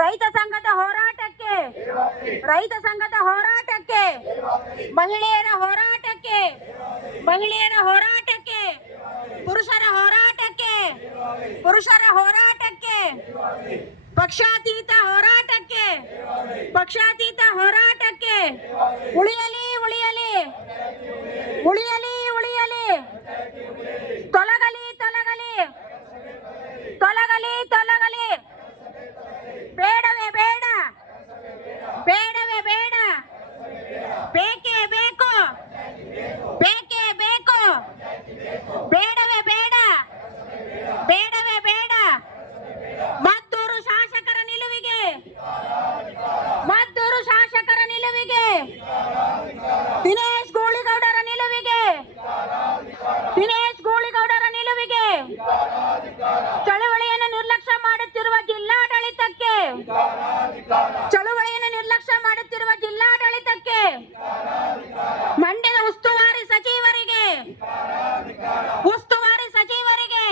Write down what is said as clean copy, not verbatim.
ರೈತ ಸಂಘದ ಹೋರಾಟಕ್ಕೆ, ರೈತ ಸಂಘದ ಹೋರಾಟಕ್ಕೆ, ಮಹಿಳೆಯರ ಹೋರಾಟಕ್ಕೆ, ಮಹಿಳೆಯರ ಹೋರಾಟಕ್ಕೆ, ಪುರುಷರ ಹೋರಾಟಕ್ಕೆ, ಪುರುಷರ ಹೋರಾಟಕ್ಕೆ, ಪಕ್ಷಾತೀತ ಹೋರಾಟಕ್ಕೆ, ಪಕ್ಷಾತೀತ ಹೋರಾಟಕ್ಕೆ, ಉಳಿಯಲಿ ಉಳಿಯಲಿ ಉಳಿಯಲಿ ಉಳಿಯಲಿ, ತೊಲಗಲಿ ತೊಲಗಲಿ ತೊಲಗಲಿ ತೊಲಗಲಿ, ಬೇಡವೇ ಬೇಡ, ಬೇಡವೇ ಬೇಡ, ಬೇಕೇ ಬೇಕು, ಬೇಕೇ ಬೇಕು, ಬೇಡವೇ ಬೇಡ, ಬೇಡವೇ ಬೇಡ, ಮದ್ದೂರು ಶಾಸಕರ ನಿಲುವಿಗೆ, ಮದ್ದೂರು ಶಾಸಕರ ನಿಲುವಿಗೆ, ದಿನೇಶ್ ಗೂಳಿಗೌಡರ ನಿಲುವಿಗೆ, ದಿನೇಶ್ ಗೂಳಿಗೌಡರ ನಿಲುವಿಗೆ, ಚಳುವಳಿಯನ್ನು ನಿರ್ಲಕ್ಷ್ಯ ಮಾಡುತ್ತಿರುವ ಜಿಲ್ಲಾಡಳಿತಕ್ಕೆ, ಚಳುವಳಿಯನ್ನು ನಿರ್ಲಕ್ಷ್ಯ ಮಾಡುತ್ತಿರುವ ಜಿಲ್ಲಾಡಳಿತಕ್ಕೆ, ಮಂಡ್ಯದ ಉಸ್ತುವಾರಿ ಸಚಿವರಿಗೆ, ಉಸ್ತುವಾರಿ ಸಚಿವರಿಗೆ,